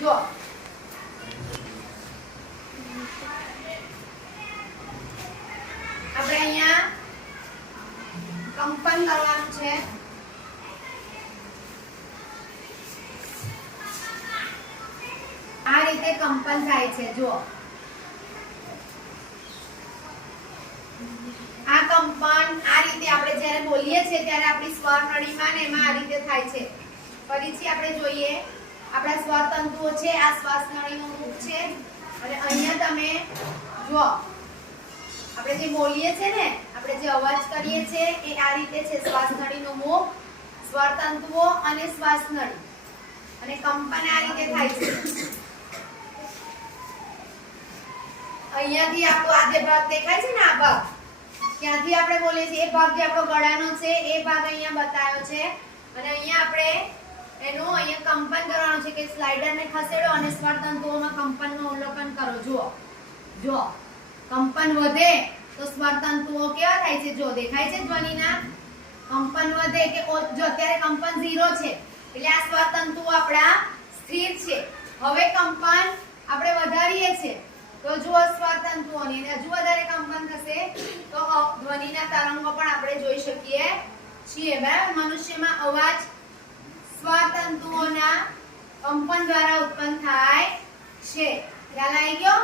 જો આપણે અહીંયા કંપન કરવાનું છે. આ રીતે કંપન થાય છે. જો આ કંપન આ રીતે આપણે જ્યારે બોલીએ છીએ ત્યારે આપણી સ્વર નળીમાં ને એમાં આ રીતે થાય છે. ફરીથી આપણે જોઈએ આપણા સ્વર તંતુઓ છે. આ શ્વાસ નળીનું મુખ છે અને અહીંયા તમે જો આપણે જે બોલીએ છીએ ને આપણે જે અવાજ કરીએ છીએ એ આ રીતે છે. શ્વાસ નળીનું મુખ, સ્વર તંતુઓ અને શ્વાસ નળી અને કંપન આ રીતે થાય છે. અહીંયાથી આપણો આ જે ભાગ દેખાય છે ને આ ભાગ ત્યાંથી આપણે બોલીએ છીએ એ ભાગ જે આપણો ગળાનો છે એ ભાગ અહીંયા બતાવ્યો છે અને અહીંયા આપણે એનું અહીંયા કંપન કરવાનું છે કે સ્લાઇડરને ખસેડો અને સ્વર તંતુઓમાં કંપનનું અવલોકન કરો. જો કંપન વધે તો સ્વર તંતુઓ કેવા થાય છે? જો દેખાય છે ધ્વનિના કંપન વધે કે જો અત્યારે કંપન 0 છે એટલે આ સ્વર તંતુઓ આપણા સ્થિર છે. હવે કંપન આપણે વધારીએ છીએ તો જો સ્વર તંતુઓની હજુ વધારે કંપન થશે તો ધ્વનિના તરંગો પણ આપણે જોઈ શકીએ છીએ. બરાબર. મનુષ્યમાં અવાજ સ્વર તંતુઓના કંપન દ્વારા ઉત્પન્ન થાય છે. ખ્યાલ આવી ગયો?